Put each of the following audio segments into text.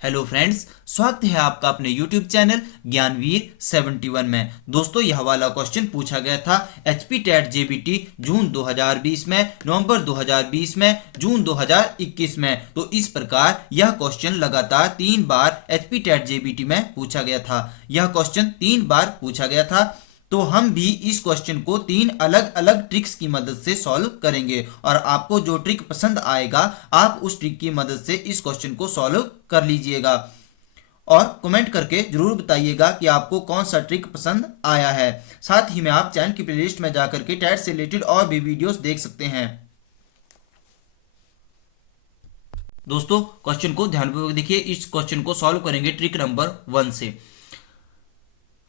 Hello friends, स्वागत है आपका अपने यूट्यूब चैनल ज्ञानवीर 71 में। दोस्तों, यह वाला क्वेश्चन पूछा गया था एचपी टेट जेबीटी जून 2020 में, नवंबर 2020 में, जून 2021 में। तो इस प्रकार यह क्वेश्चन लगातार 3 बार एचपी टेट जेबीटी में पूछा गया था। यह क्वेश्चन 3 बार पूछा गया था, तो हम भी इस क्वेश्चन को 3 अलग अलग ट्रिक्स की मदद से सॉल्व करेंगे और आपको जो ट्रिक पसंद आएगा आप उस ट्रिक की मदद से इस क्वेश्चन को सॉल्व कर लीजिएगा और कमेंट करके जरूर बताइएगा कि आपको कौन सा ट्रिक पसंद आया है। साथ ही में आप चैनल की प्लेलिस्ट में जाकर के टैट से रिलेटेड और भी वीडियोस देख सकते हैं। दोस्तों, क्वेश्चन को ध्यानपूर्वक देखिए। इस क्वेश्चन को सॉल्व करेंगे ट्रिक नंबर 1 से।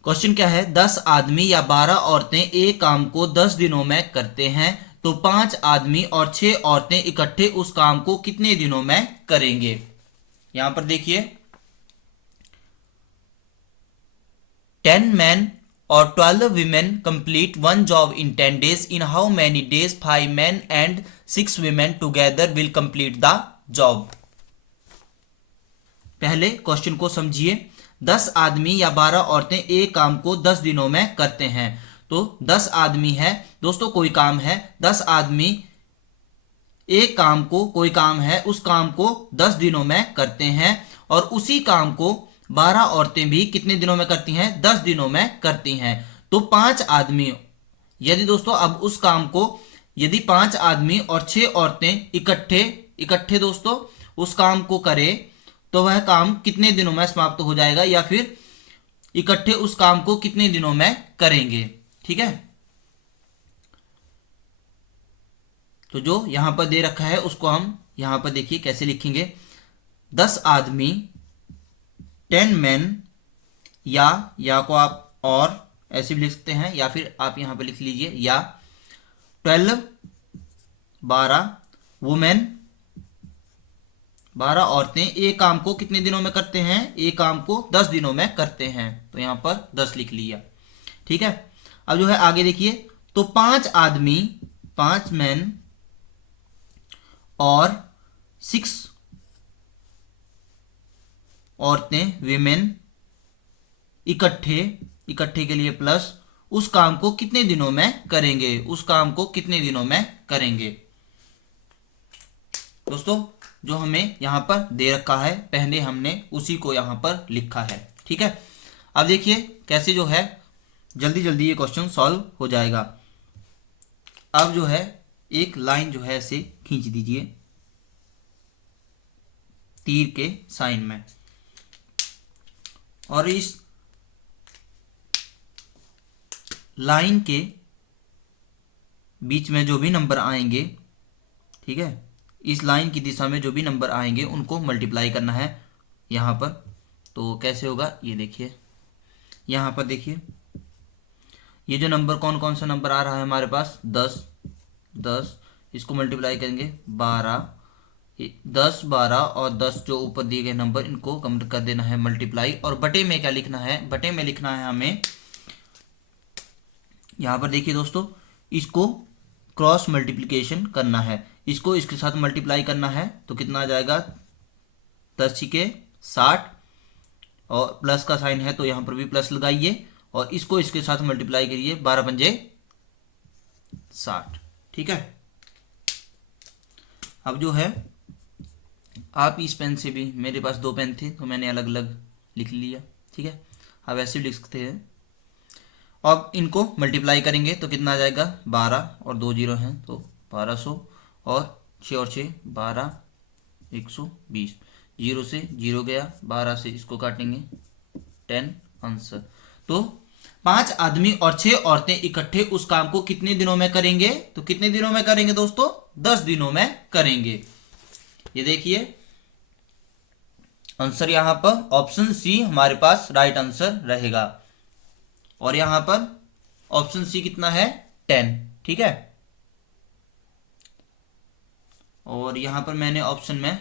क्वेश्चन क्या है, 10 आदमी या 12 औरतें एक काम को 10 दिनों में करते हैं, तो 5 आदमी और 6 औरतें इकट्ठे उस काम को कितने दिनों में करेंगे। यहां पर देखिए, 10 men or 12 women complete one job in 10 days. In how many days 5 men and 6 women together will complete the job? पहले क्वेश्चन को समझिए। 10 आदमी या 12 औरतें एक काम को 10 दिनों में करते हैं। तो 10 आदमी है दोस्तों, कोई काम है, 10 आदमी एक काम को, कोई काम है, उस काम को 10 दिनों में करते हैं और उसी काम को 12 औरतें भी कितने दिनों में करती हैं, 10 दिनों में करती हैं। तो 5 आदमी, यदि दोस्तों अब उस काम को, यदि 5 आदमी और 6 औरतें इकट्ठे दोस्तों उस काम को करें, तो वह काम कितने दिनों में समाप्त हो जाएगा, या फिर इकट्ठे उस काम को कितने दिनों में करेंगे। ठीक है, तो जो यहां पर दे रखा है उसको हम यहां पर देखिए कैसे लिखेंगे। 10 आदमी 10 मैन, या को आप और ऐसे भी लिख सकते हैं, या फिर आप यहां पर लिख लीजिए या 12 वुमेन, 12 औरतें एक काम को कितने दिनों में करते हैं, एक काम को 10 दिनों में करते हैं। तो यहां पर 10 लिख लिया। ठीक है, अब जो है आगे देखिए, तो 5 आदमी, 5 मैन और 6 औरतें विमेन इकट्ठे के लिए प्लस उस काम को कितने दिनों में करेंगे, उस काम को कितने दिनों में करेंगे। दोस्तों, जो हमें यहां पर दे रखा है पहले हमने उसी को यहां पर लिखा है। ठीक है, अब देखिए कैसे जो है जल्दी जल्दी ये क्वेश्चन सॉल्व हो जाएगा। अब जो है एक लाइन जो है ऐसे खींच दीजिए तीर के साइन में, और इस लाइन के बीच में जो भी नंबर आएंगे, ठीक है, इस लाइन की दिशा में जो भी नंबर आएंगे उनको मल्टीप्लाई करना है यहां पर। तो कैसे होगा ये देखिए, यहां पर देखिए ये जो नंबर कौन कौन सा नंबर आ रहा है हमारे पास, 10, इसको मल्टीप्लाई करेंगे 12, 10 12 और 10 जो ऊपर दिए गए नंबर, इनको कम कर देना है मल्टीप्लाई। और बटे में क्या लिखना है, बटे में लिखना है हमें, यहां पर देखिए दोस्तों, इसको क्रॉस मल्टीप्लिकेशन करना है, इसको इसके साथ मल्टीप्लाई करना है। तो कितना आ जाएगा, 10 के 60 और प्लस का साइन है तो यहां पर भी प्लस लगाइए और इसको इसके साथ मल्टीप्लाई करिए, 12 पंजे 60। ठीक है, अब जो है आप इस पेन से भी, मेरे पास 2 पेन थे तो मैंने अलग अलग लिख लिया। ठीक है, आप ऐसे भी लिख सकते हैं। अब इनको मल्टीप्लाई करेंगे तो कितना आ जाएगा, 12 और 2 जीरो हैं तो 1200 और 6 और 6 12, 120, 0 से 0 गया, 12 से इसको काटेंगे 10 आंसर। तो 5 आदमी और 6 औरतें इकट्ठे उस काम को कितने दिनों में करेंगे, तो कितने दिनों में करेंगे दोस्तों, 10 दिनों में करेंगे। ये देखिए आंसर यहां पर ऑप्शन सी हमारे पास राइट आंसर रहेगा, और यहां पर ऑप्शन सी कितना है, 10। ठीक है, और यहां पर मैंने ऑप्शन में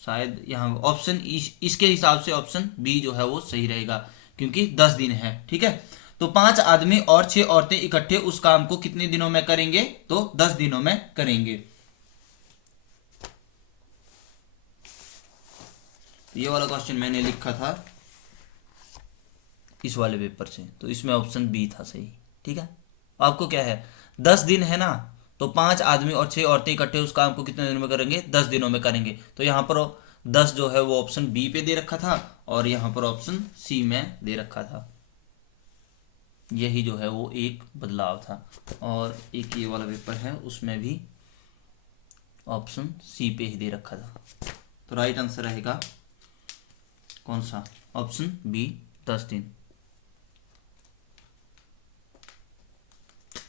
शायद यहां ऑप्शन इसके हिसाब से ऑप्शन बी जो है वो सही रहेगा क्योंकि 10 दिन है। ठीक है, तो 5 आदमी और 6 औरतें इकट्ठे उस काम को कितने दिनों में करेंगे, तो 10 दिनों में करेंगे। ये वाला क्वेश्चन मैंने लिखा था इस वाले पेपर से, तो इसमें ऑप्शन बी था सही। ठीक है, आपको क्या है 10 दिन है ना, तो 5 आदमी और 6 औरतें इकट्ठे उस काम को कितने दिनों में करेंगे, 10 दिनों में करेंगे। तो यहाँ पर 10 जो है वो ऑप्शन बी पे दे रखा था और यहाँ पर ऑप्शन सी में दे रखा था। यही जो है वो एक बदलाव था। और एक ये वाला पेपर है उसमें भी ऑप्शन सी पे ही दे रखा था। तो राइट आंसर रहेगा कौन सा, ऑप्शन बी 10 दिन।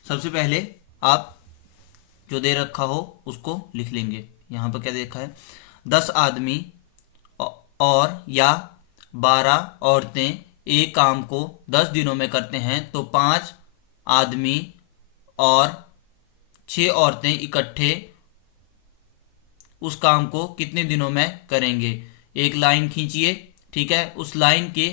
सबसे पहले आप जो दे रखा हो उसको लिख लेंगे। यहाँ पर क्या देखा है, 10 आदमी और या 12 औरतें एक काम को 10 दिनों में करते हैं, तो 5 आदमी और 6 औरतें इकट्ठे उस काम को कितने दिनों में करेंगे। एक लाइन खींचिए, ठीक है, उस लाइन के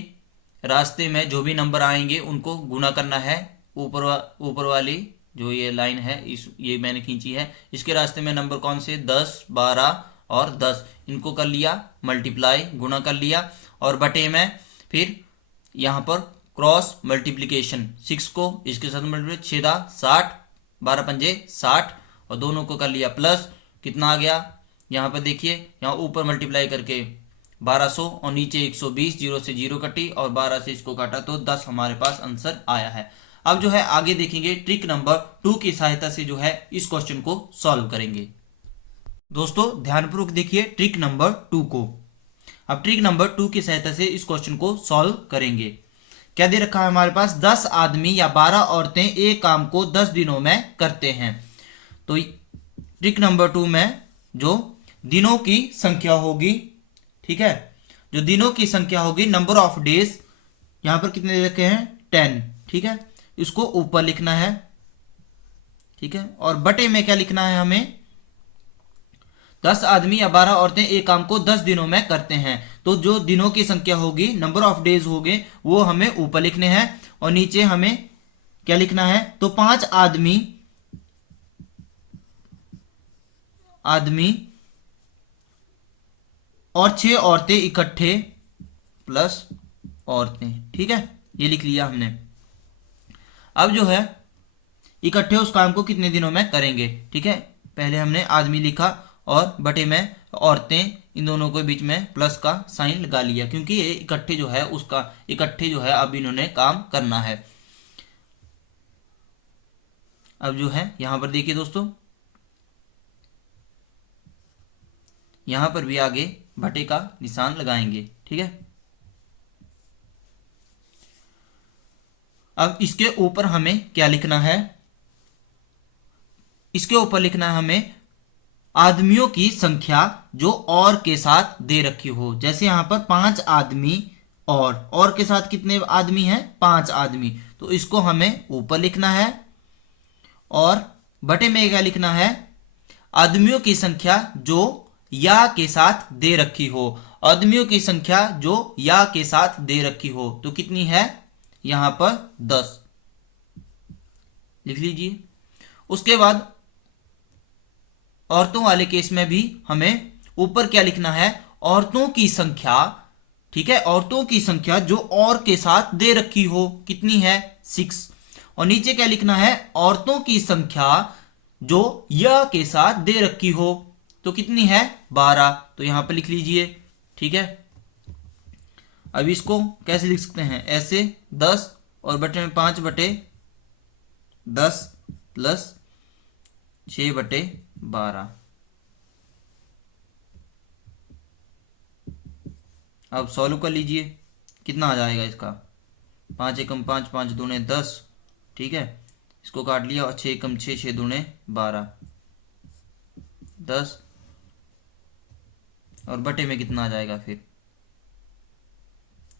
रास्ते में जो भी नंबर आएंगे उनको गुना करना है। ऊपर वाली जो ये लाइन है ये मैंने खींची है, इसके रास्ते में नंबर कौन से, 10, 12 और 10, इनको कर लिया मल्टीप्लाई, गुना कर लिया। और बटे में फिर यहाँ पर क्रॉस मल्टीप्लीकेशन, 6 को इसके साथ मल्टीप्लाई, 6 60, 12 पंजे 60 और दोनों को कर लिया प्लस, कितना आ गया, यहाँ पर देखिए, यहाँ ऊपर मल्टीप्लाई करके 1200 और नीचे 120, 0 से 0 कटी और 12 से इसको काटा तो 10 हमारे पास आंसर आया है। अब जो है आगे देखेंगे ट्रिक नंबर 2 की सहायता से जो है इस क्वेश्चन को सॉल्व करेंगे। दोस्तों ध्यानपूर्वक देखिए ट्रिक नंबर 2 को। अब ट्रिक नंबर 2 की सहायता से इस क्वेश्चन को सॉल्व करेंगे। क्या दे रखा है हमारे पास, 10 आदमी या 12 औरतें एक काम को 10 दिनों में करते हैं। तो ट्रिक नंबर 2 में जो दिनों की संख्या होगी, ठीक है, जो दिनों की संख्या होगी, नंबर ऑफ डेज, यहां पर कितने दे रखे हैं 10, ठीक है, इसको ऊपर लिखना है, ठीक है, और बटे में क्या लिखना है हमें, 10 आदमी या 12 औरतें एक काम को 10 दिनों में करते हैं। तो जो दिनों की संख्या होगी, नंबर ऑफ डेज होंगे, वो हमें ऊपर लिखने हैं और नीचे हमें क्या लिखना है, तो 5 आदमी और 6 औरतें इकट्ठे प्लस औरतें, ठीक है, ये लिख लिया हमने। अब जो है इकट्ठे उस काम को कितने दिनों में करेंगे, ठीक है, पहले हमने आदमी लिखा और बटे में औरतें, इन दोनों के बीच में प्लस का साइन लगा लिया क्योंकि ये इकट्ठे जो है उसका इकट्ठे जो है अब इन्होंने काम करना है। अब जो है यहां पर देखिए दोस्तों, यहां पर भी आगे बटे का निशान लगाएंगे, ठीक है। अब इसके ऊपर हमें क्या लिखना है, इसके ऊपर लिखना है हमें आदमियों की संख्या जो और के साथ दे रखी हो। जैसे यहां पर 5 आदमी और के साथ कितने आदमी हैं, 5 आदमी, तो इसको हमें ऊपर लिखना है और बटे में क्या लिखना है, आदमियों की संख्या जो या के साथ दे रखी हो। आदमियों की संख्या जो या के साथ दे रखी हो तो कितनी है, यहां पर 10 लिख लीजिए। उसके बाद औरतों वाले केस में भी हमें ऊपर क्या लिखना है, औरतों की संख्या, ठीक है, औरतों की संख्या जो और के साथ दे रखी हो, कितनी है 6, और नीचे क्या लिखना है, औरतों की संख्या जो या के साथ दे रखी हो तो कितनी है 12, तो यहां पर लिख लीजिए, ठीक है। अब इसको कैसे लिख सकते हैं, ऐसे 10 और बटे में 5 बटे 10 प्लस 6 बटे 12। अब सॉल्व कर लीजिए, कितना आ जाएगा इसका, 5 एकम 5, 5 दूने 10, ठीक है, इसको काट लिया और 6 एकम 6, 6 दूने 12, 10 और बटे में कितना आ जाएगा फिर,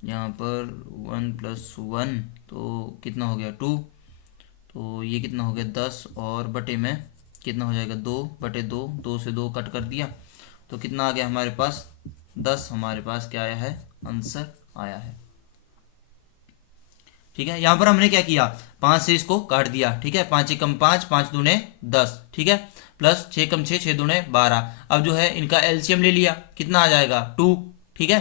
यहाँ पर 1 + 1 तो कितना हो गया 2, तो ये कितना हो गया 10 और बटे में कितना हो जाएगा 2 बटे 2, 2 से 2 कट कर दिया तो कितना आ गया हमारे पास 10, हमारे पास क्या आया है, आंसर आया है, ठीक है। यहां पर हमने क्या किया, 5 से इसको काट दिया, ठीक है, 5 एकम 5, 5 दूने 10, ठीक है, प्लस 6 एकम 6, 6 दूने 12। अब जो है इनका एलसीएम ले लिया, कितना आ जाएगा 2, ठीक है,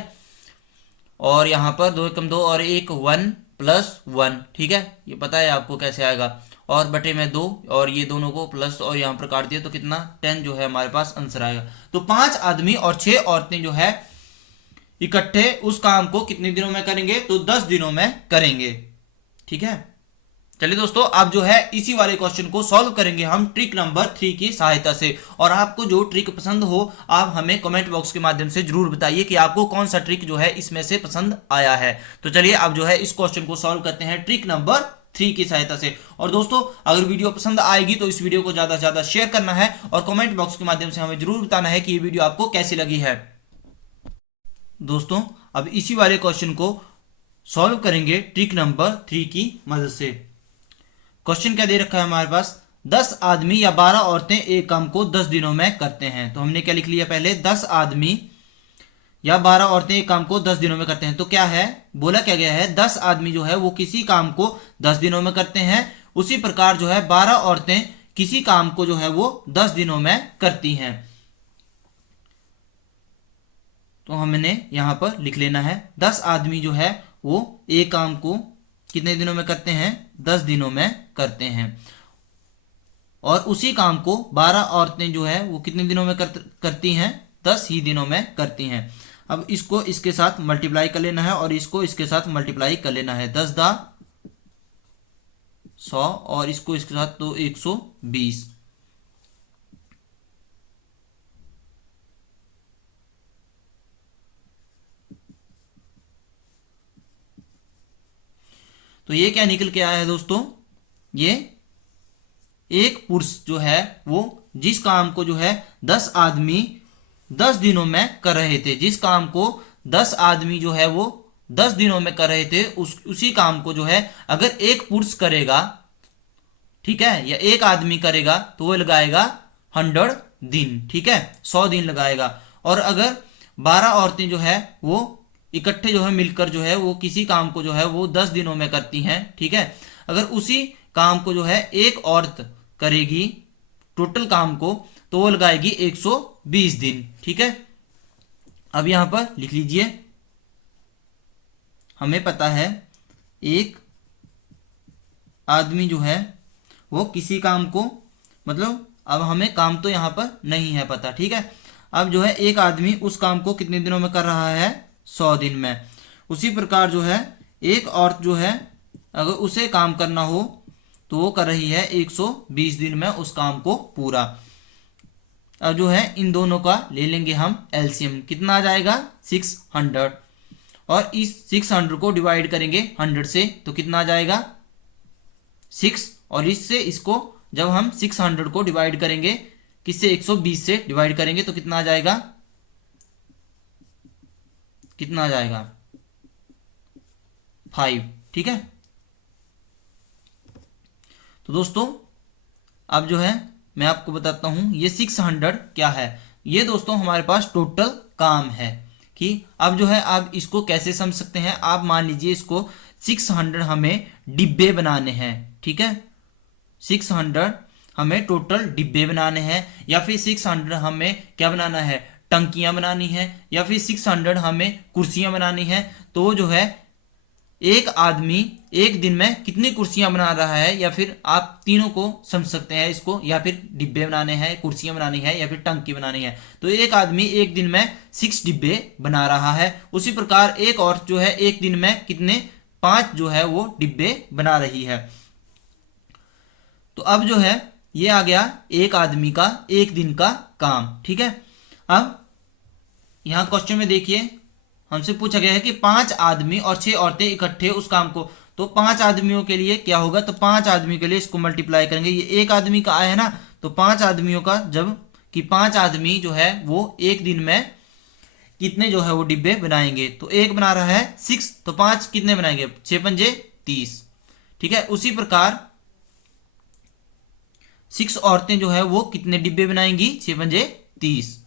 और यहाँ पर 2 एकम 2 और 1 1 प्लस 1, ठीक है, ये पता है आपको कैसे आएगा, और बटे में 2 और ये दोनों को प्लस और यहाँ पर काट दिया तो कितना 10 जो है हमारे पास आंसर आएगा। तो 5 आदमी और 6 औरतें जो है इकट्ठे उस काम को कितने दिनों में करेंगे, तो 10 दिनों में करेंगे, ठीक है। चलिए दोस्तों, अब जो है इसी वाले क्वेश्चन को सॉल्व करेंगे हम ट्रिक नंबर 3 की सहायता से। और आपको जो ट्रिक पसंद हो आप हमें कमेंट बॉक्स के माध्यम से जरूर बताइए कि आपको कौन सा ट्रिक जो है इसमें से पसंद आया है। तो चलिए अब जो है इस क्वेश्चन को सॉल्व करते हैं ट्रिक नंबर 3 की सहायता से। और दोस्तों, अगर वीडियो पसंद आएगी तो इस वीडियो को ज्यादा से ज्यादा शेयर करना है और कमेंट बॉक्स के माध्यम से हमें जरूर बताना है कि ये वीडियो आपको कैसी लगी है। दोस्तों, अब इसी वाले क्वेश्चन को सॉल्व करेंगे ट्रिक नंबर 3 की मदद से। क्वेश्चन क्या दे रखा है हमारे पास, 10 आदमी या 12 औरतें एक काम को 10 दिनों में करते हैं। तो हमने क्या लिख लिया पहले, 10 आदमी या 12 औरतें एक काम को 10 दिनों में करते हैं। तो क्या है, बोला क्या गया है, 10 आदमी जो है वो किसी काम को 10 दिनों में करते हैं, उसी प्रकार जो है 12 औरतें किसी काम को जो है वो 10 दिनों में करती हैं। तो हमने यहां पर लिख लेना है 10 आदमी जो है वो एक काम को कितने दिनों में करते हैं, 10 दिनों में करते हैं, और उसी काम को 12 औरतें जो है वो कितने दिनों में करती हैं, 10 ही दिनों में करती हैं। अब इसको इसके साथ मल्टीप्लाई कर लेना है और इसको इसके साथ मल्टीप्लाई कर लेना है, 10 दा 100 और इसको इसके साथ तो 120। तो ये क्या निकल के आया है दोस्तों, ये एक पुरुष जो है वो जिस काम को जो है 10 आदमी 10 दिनों में कर रहे थे, जिस काम को 10 आदमी जो है वो 10 दिनों में कर रहे थे, उसी काम को जो है अगर एक पुरुष करेगा, ठीक है, या एक आदमी करेगा तो वो लगाएगा 100 दिन, ठीक है, 100 दिन लगाएगा। और अगर 12 औरतें जो है वो इकट्ठे जो है मिलकर जो है वो किसी काम को जो है वो 10 दिनों में करती हैं, ठीक है, अगर उसी काम को जो है एक औरत करेगी टोटल काम को तो वो लगाएगी 120 दिन, ठीक है। अब यहां पर लिख लीजिए, हमें पता है एक आदमी जो है वो किसी काम को, मतलब अब हमें काम तो यहां पर नहीं है पता, ठीक है। अब जो है एक आदमी उस काम को कितने दिनों में कर रहा है, 100 दिन में। उसी प्रकार जो है एक औरत जो है अगर उसे काम करना हो तो वो कर रही है 120 दिन में उस काम को पूरा। अब जो है इन दोनों का ले लेंगे हम एलसीएम, कितना आ जाएगा 600, और इस 600 को डिवाइड करेंगे 100 से तो कितना आ जाएगा 6, और इससे इसको जब हम 600 को डिवाइड करेंगे किससे, 120 से डिवाइड करेंगे तो कितना आ जाएगा, कितना आ जाएगा 5, ठीक है। तो दोस्तों अब जो है मैं आपको बताता हूं ये 600 क्या है। ये दोस्तों हमारे पास टोटल काम है कि अब जो है आप इसको कैसे समझ सकते हैं, आप मान लीजिए इसको 600 हमें डिब्बे बनाने हैं, ठीक है, 600 हमें टोटल डिब्बे बनाने हैं, या फिर 600 हमें क्या बनाना है, टंकियां बनानी है, या फिर 600 हमें कुर्सियां बनानी है। तो जो है एक आदमी एक दिन में कितनी कुर्सियां बना रहा है, या फिर आप तीनों को समझ सकते हैं इसको, या फिर डिब्बे बनाने हैं, कुर्सियां बनानी है, या फिर टंकी बनानी है। तो एक आदमी एक दिन में 6 डिब्बे बना रहा है। उसी प्रकार एक औरत जो है एक दिन में कितने 5 जो है वो डिब्बे बना रही है। तो अब जो है ये आ गया एक आदमी का एक दिन का काम, ठीक है। अब यहां क्वेश्चन में देखिए हमसे पूछा गया है कि 5 आदमी और 6 औरतें इकट्ठे उस काम को, तो 5 आदमियों के लिए क्या होगा, तो 5 आदमी के लिए इसको मल्टीप्लाई करेंगे, ये एक आदमी का आया है ना, तो 5 आदमियों का जब कि 5 आदमी जो है वो एक दिन में कितने जो है वो डिब्बे बनाएंगे, तो एक बना रहा है 6, तो 5 कितने बनाएंगे, 6 पंजे 30, ठीक है। उसी प्रकार 6 औरतें जो है वो कितने डिब्बे बनाएंगी, 6 पंजे 30,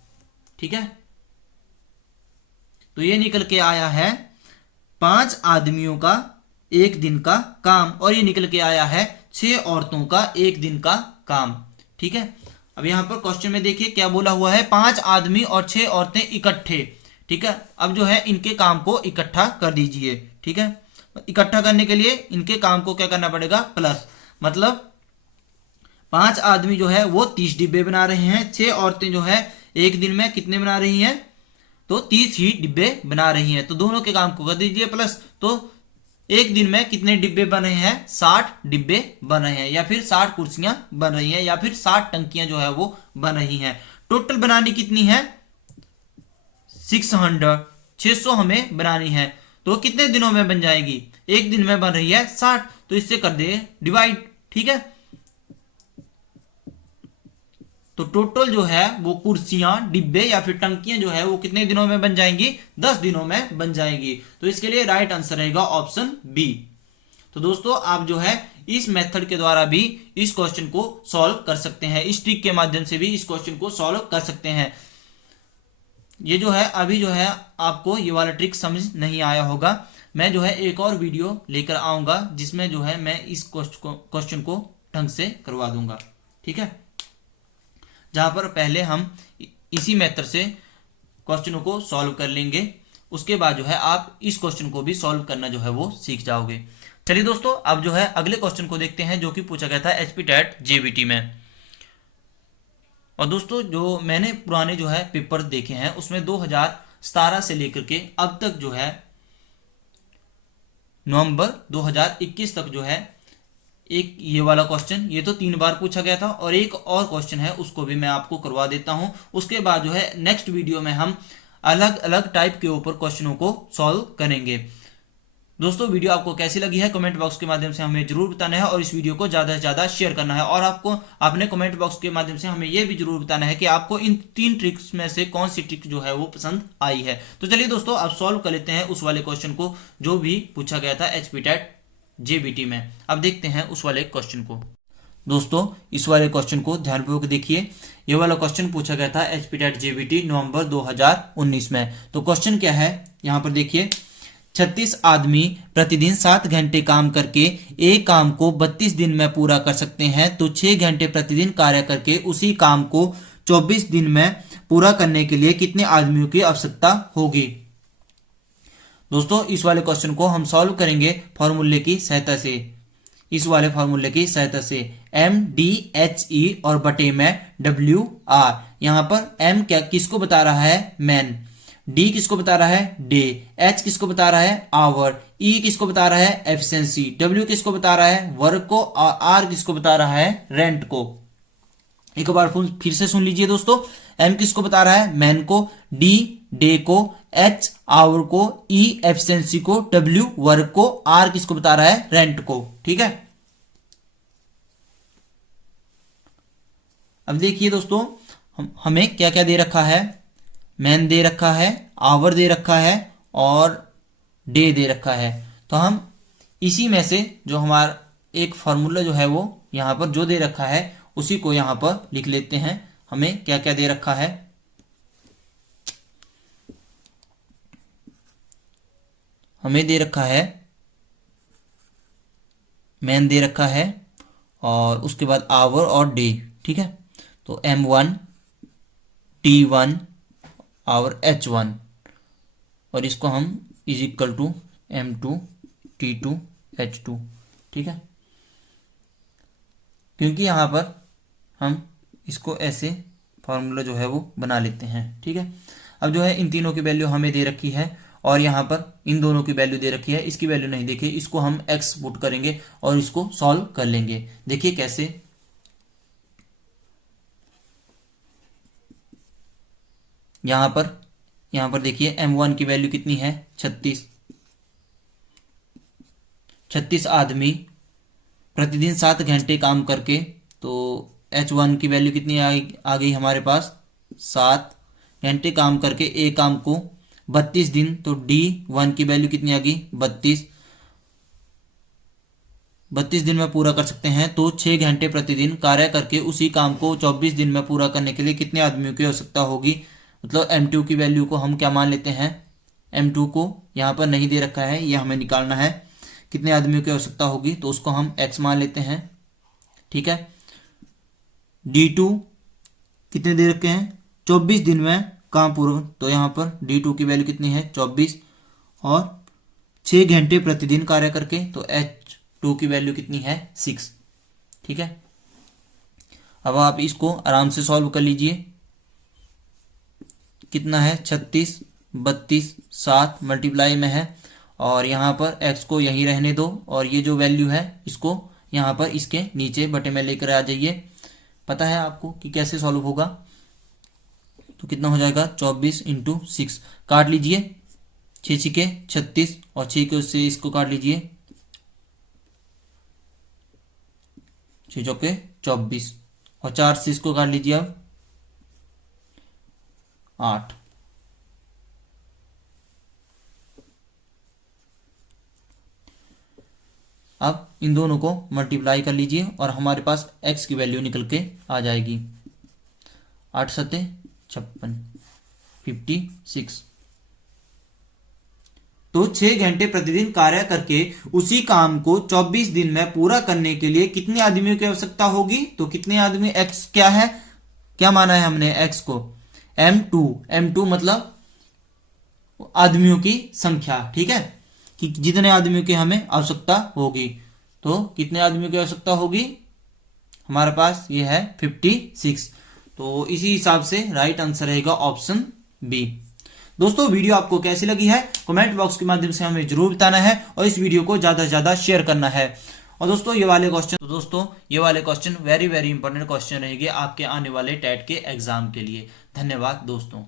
ठीक है। तो ये निकल के आया है 5 आदमियों का एक दिन का काम, और ये निकल के आया है 6 औरतों का एक दिन का काम, ठीक है। अब यहां पर क्वेश्चन में देखिए क्या बोला हुआ है, 5 आदमी और 6 औरतें इकट्ठे, ठीक है। अब जो है इनके काम को इकट्ठा कर दीजिए, ठीक है। इकट्ठा करने के लिए इनके काम को क्या करना पड़ेगा, प्लस, मतलब 5 आदमी जो है वो 30 डिब्बे बना रहे हैं, 6 औरतें जो है एक दिन में कितने बना रही हैं, तो 30 ही डिब्बे बना रही हैं। तो दोनों के काम को कर दीजिए प्लस, तो एक दिन में कितने डिब्बे बन रहे हैं, 60 डिब्बे बन रहे हैं, या फिर 60 कुर्सियां बन रही हैं, या फिर 60 टंकियां जो है वो बन रही हैं। टोटल बनानी कितनी है, 600 हमें बनानी है। तो कितने दिनों में बन जाएगी, एक दिन में बन रही है 60, तो इससे कर दे डिवाइड, ठीक है। तो टोटल जो है वो कुर्सियां, डिब्बे या फिर टंकियां जो है वो कितने दिनों में बन जाएंगी, 10 दिनों में बन जाएंगी। तो इसके लिए राइट आंसर रहेगा ऑप्शन बी। तो दोस्तों आप जो है इस मेथड के द्वारा भी इस क्वेश्चन को सॉल्व कर सकते हैं, इस ट्रिक के माध्यम से भी इस क्वेश्चन को सॉल्व कर सकते हैं। ये जो है अभी जो है आपको ये वाला ट्रिक समझ नहीं आया होगा, मैं जो है एक और वीडियो लेकर आऊंगा जिसमें जो है मैं इस क्वेश्चन को ढंग से करवा दूंगा, ठीक है, जहां पर पहले हम इसी मेथड से क्वेश्चनों को सॉल्व कर लेंगे, उसके बाद जो है आप इस क्वेश्चन को भी सॉल्व करना जो है वो सीख जाओगे। चलिए दोस्तों अब जो है अगले क्वेश्चन को देखते हैं जो कि पूछा गया था एचपी टेट जेबीटी में। और दोस्तों जो मैंने पुराने जो है पेपर देखे हैं उसमें 2017 से लेकर के अब तक जो है नवंबर 2021 तक जो है एक ये वाला क्वेश्चन, ये तो 3 बार पूछा गया था, और एक और क्वेश्चन है उसको भी मैं आपको करवा देता हूं। उसके बाद जो है नेक्स्ट वीडियो में हम अलग अलग टाइप के ऊपर क्वेश्चनों को सॉल्व करेंगे। दोस्तों वीडियो आपको कैसी लगी है कमेंट बॉक्स के माध्यम से हमें जरूर बताना है, और इस वीडियो को ज़्यादा से ज़्यादा शेयर करना है, और आपको अपने कमेंट बॉक्स के माध्यम से हमें यह भी जरूर बताना है कि आपको इन 3 ट्रिक्स में से कौन सी ट्रिक जो है वो पसंद आई है। तो चलिए दोस्तों अब सॉल्व कर लेते हैं उस वाले क्वेश्चन को जो भी पूछा गया था एचपी टेट जेबीटी में। अब देखते हैं उस वाले क्वेश्चन को। दोस्तों इस वाले क्वेश्चन को ध्यानपूर्वक देखिए, ये वाला क्वेश्चन पूछा गया था एचपी टेट जेबीटी नवंबर 2019 में। तो क्वेश्चन क्या है यहाँ पर देखिए, 36 आदमी प्रतिदिन 7 घंटे काम करके एक काम को 32 दिन में पूरा कर सकते हैं, तो 6 घंटे प्रतिदिन कार्य करके उसी काम को 24 दिन में पूरा करने के लिए कितने आदमियों की आवश्यकता होगी। दोस्तों इस वाले क्वेश्चन को हम सॉल्व करेंगे फॉर्मूले की सहायता से, इस वाले फॉर्मूले की सहायता से, MDHE और बटे में WR। यहाँ पर M क्या किसको बता रहा है, मैन, D किसको बता रहा है, डे, H किसको बता रहा है, आवर, E किसको बता रहा है, एफिशिएंसी, W किसको बता रहा है, वर्क को, और R किसको बता रहा है, रेंट को। एक बार फिर से सुन लीजिए दोस्तों, M किसको बता रहा है, मैन को, D डे को, H आवर को, E एफिशिएंसी को, W वर्क को, R किसको बता रहा है, रेंट को, ठीक है। अब देखिए दोस्तों हमें क्या क्या दे रखा है, मैन दे रखा है, आवर दे रखा है और डे दे रखा है। तो हम इसी में से जो हमारा एक फॉर्मूला जो है वो यहाँ पर जो दे रखा है उसी को यहाँ पर लिख लेते हैं। हमें क्या क्या दे रखा है, हमें दे रखा है मैन दे रखा है और उसके बाद आवर और डे, ठीक है। तो M1 T1 और H1, और इसको हम is equal to M2 T2 H2, ठीक है। क्योंकि यहाँ पर हम इसको ऐसे फॉर्मूला जो है वो बना लेते हैं, ठीक है। अब जो है इन तीनों की वैल्यू हमें दे रखी है और यहाँ पर इन दोनों की वैल्यू दे रखी है, इसकी वैल्यू नहीं देखी, इसको हम x पुट करेंगे और इसको सॉल्व कर लेंगे। देखिए कैसे, यहाँ पर देखिए M1 की वैल्यू कितनी है, 36 आदमी प्रतिदिन 7 घंटे काम करके, तो H1 की वैल्यू कितनी आ गई हमारे पास, 7 घंटे काम करके एक काम को 32 दिन, तो D1 की वैल्यू कितनी आ गई, 32 दिन में पूरा कर सकते हैं। तो 6 घंटे प्रतिदिन कार्य करके उसी काम को 24 दिन में पूरा करने के लिए कितने आदमियों की आवश्यकता होगी। मतलब M2 की वैल्यू को हम क्या मान लेते हैं, M2 को यहाँ पर नहीं दे रखा है, ये हमें निकालना है कितने आदमियों की आवश्यकता होगी, तो उसको हम x मान लेते हैं, ठीक है। D2 कितने दे रखे हैं, 24 दिन में कहाँ पूर्व, तो यहाँ पर D2 की वैल्यू कितनी है 24 और 6 घंटे प्रतिदिन कार्य करके, तो H2 की वैल्यू कितनी है 6। ठीक है, अब आप इसको आराम से सॉल्व कर लीजिए। कितना है 36, 32, 7 मल्टीप्लाई में है और यहाँ पर x को यहीं रहने दो और ये जो वैल्यू है इसको यहाँ पर इसके नीचे बटे में लेकर आ जाइए। पता है आपको कि कैसे सॉल्व होगा, तो कितना हो जाएगा 24 इंटू 6, काट लीजिए 6 छिके 36 और 6 के उससे इसको काट लीजिए 6 चौके 24 और 4 से इसको काट लीजिए अब 8। अब इन दोनों को मल्टीप्लाई कर लीजिए और हमारे पास x की वैल्यू निकल के आ जाएगी 8 सते 56, 56। तो 6 घंटे प्रतिदिन कार्य करके उसी काम को 24 दिन में पूरा करने के लिए कितने आदमियों की आवश्यकता होगी, तो कितने आदमी, x क्या है, क्या माना है हमने x को m2 मतलब आदमियों की संख्या। ठीक है, कि जितने आदमियों की हमें आवश्यकता होगी, तो कितने आदमियों की आवश्यकता होगी, हमारे पास ये है 56। तो इसी हिसाब से राइट आंसर रहेगा ऑप्शन बी। दोस्तों वीडियो आपको कैसी लगी है कमेंट बॉक्स के माध्यम से हमें जरूर बताना है और इस वीडियो को ज्यादा से ज्यादा शेयर करना है। और दोस्तों ये वाले question very very important question रहेंगे आपके आने वाले टेट के एग्जाम के लिए। धन्यवाद दोस्तों।